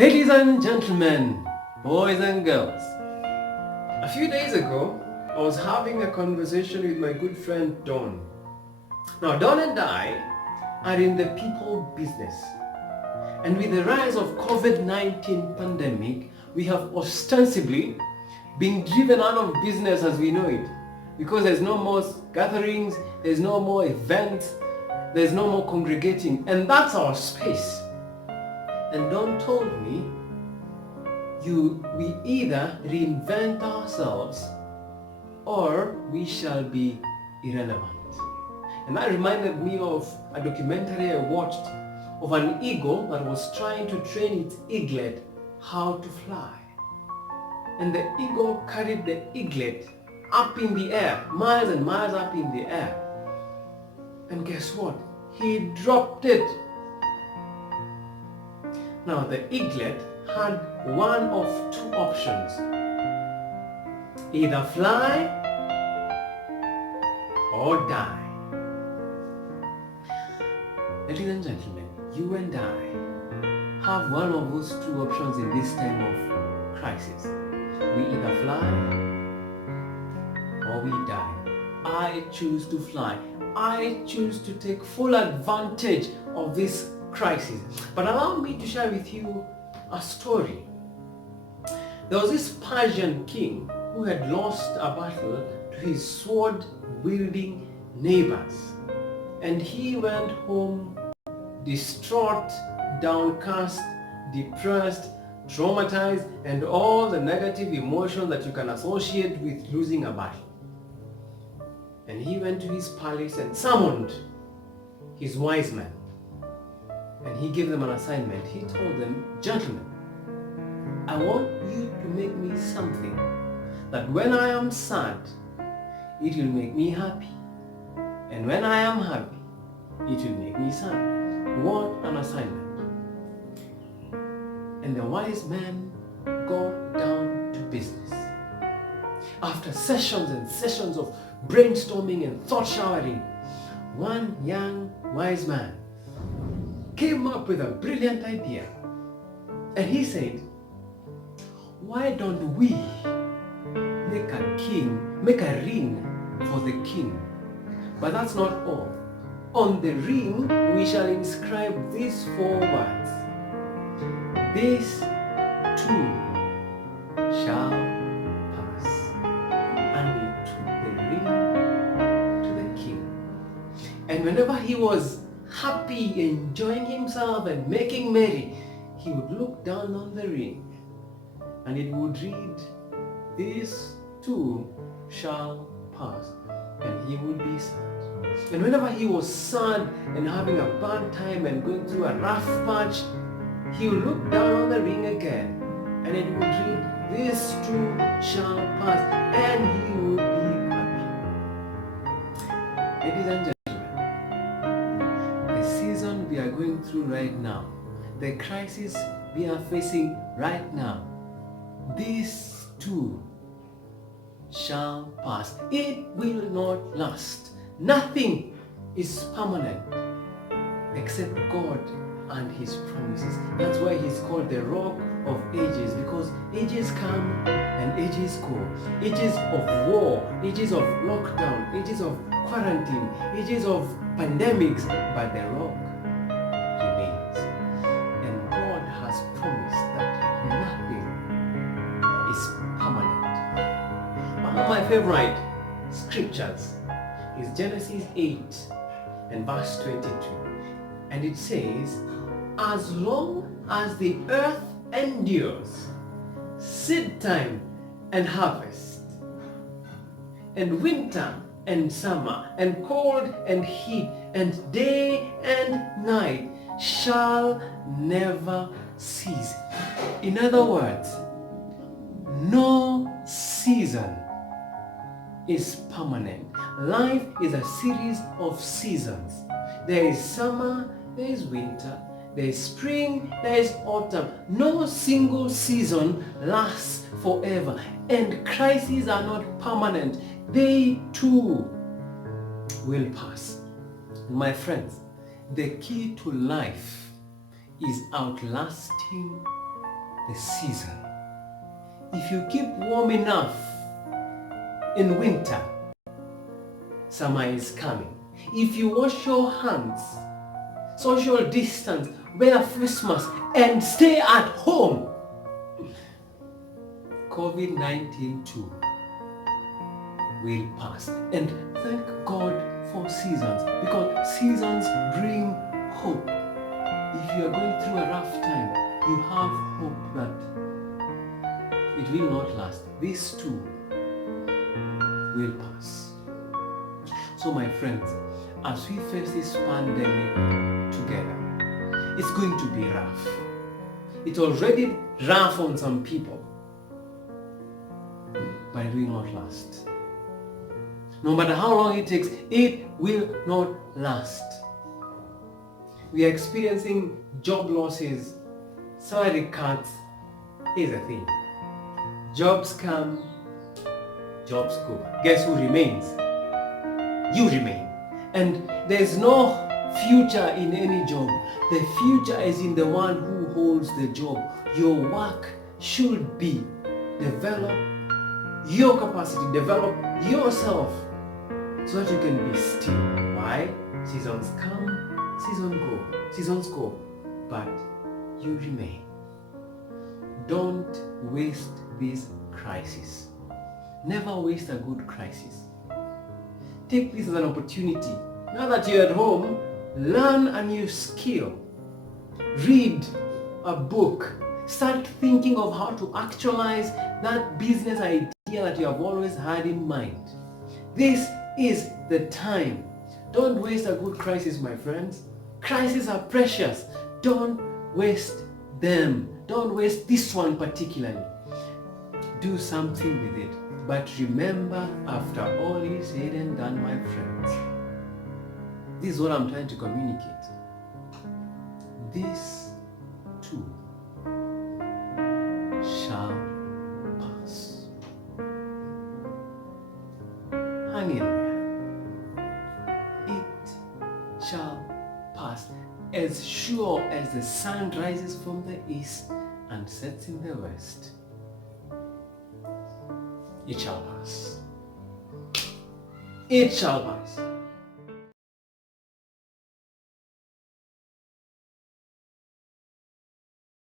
Ladies and gentlemen, boys and girls, A few days ago, I was having a conversation with my good friend Don. Now, Don and I are in the people business. and with the rise of COVID-19 pandemic, we have ostensibly been driven out of business as we know it, because there's no more gatherings, there's no more events, there's no more congregating, and that's our space. And Don told me, we either reinvent ourselves or we shall be irrelevant. And that reminded me of a documentary I watched of an eagle that was trying to train its eaglet how to fly. And the eagle carried the eaglet up in the air, miles and miles up in the air. And guess what? He dropped it. Now the eaglet had one of two options. Either fly or die. Ladies and gentlemen, you and I have one of those two options in this time of crisis. We either fly or we die. I choose to fly. I choose to take full advantage of this crisis. But allow me to share with you a story. There was this Persian king who had lost a battle to his sword-wielding neighbors. And he went home distraught, downcast, depressed, traumatized, and all the negative emotions that you can associate with losing a battle. And he went to his palace and summoned his wise men. And he gave them an assignment. He told them, gentlemen, I want you to make me something that when I am sad, it will make me happy. And when I am happy, it will make me sad. What an assignment. And the wise men got down to business. After sessions and sessions of brainstorming and thought showering, one young wise man came up with a brilliant idea. And he said, why don't we make a ring for the king? But that's not all. On the ring, we shall inscribe these 4 words. This too shall pass. And he took the ring to the king. And whenever he was happy, enjoying himself and making merry, he would look down on the ring and it would read, this too shall pass. And he would be sad. And whenever he was sad and having a bad time and going through a rough patch, he would look down on the ring again and it would read, this too shall pass, and he would be happy. Ladies and gentlemen, the season we are going through right now, the crisis we are facing right now, this too shall pass. It will not last. Nothing is permanent except God and His promises. That's why He's called the Rock of Ages, because ages come and ages go. Ages of war, ages of lockdown, ages of quarantine, ages of pandemics, but the Rock remains. And God has promised that nothing is permanent. One of my favorite scriptures is Genesis 8 and verse 22. And it says, as long as the earth endures, seed time and harvest, and winter and summer, and cold and heat, and day and night shall never cease. In other words, no season is permanent. Life is a series of seasons. There is summer, there is winter, there is spring, there is autumn. No single season lasts forever. And crises are not permanent. They too will pass. My friends, the key to life is outlasting the season. If you keep warm enough in winter, summer is coming. If you wash your hands, social distance, wear face mask, and stay at home, COVID-19 too will pass. And thank God for seasons, because seasons bring hope. If you are going through a rough time, you have hope that it will not last. This too will pass. So my friends, as we face this pandemic together, it's going to be rough. It's already rough on some people, but it will not last. No matter how long it takes, it will not last. We are experiencing job losses, salary cuts. Here's the thing. Jobs come, jobs go. Guess who remains? You remain. And there's no future in any job. The future is in the one who holds the job. Your work should be develop your capacity, develop yourself so that you can be still. Why? Seasons come, seasons go, but you remain. Don't waste this crisis. Never waste a good crisis. Take this as an opportunity. Now that you're at home, learn a new skill. Read a book. Start thinking of how to actualize that business idea that you have always had in mind. This is the time. Don't waste a good crisis, my friends. Crises are precious. Don't waste them. Don't waste this one particularly. Do something with it. But remember, after all is said and done, my friends, this is what I'm trying to communicate. This too shall pass. Hang in there. It shall pass. As sure as the sun rises from the east and sets in the west, it shall pass. It shall pass.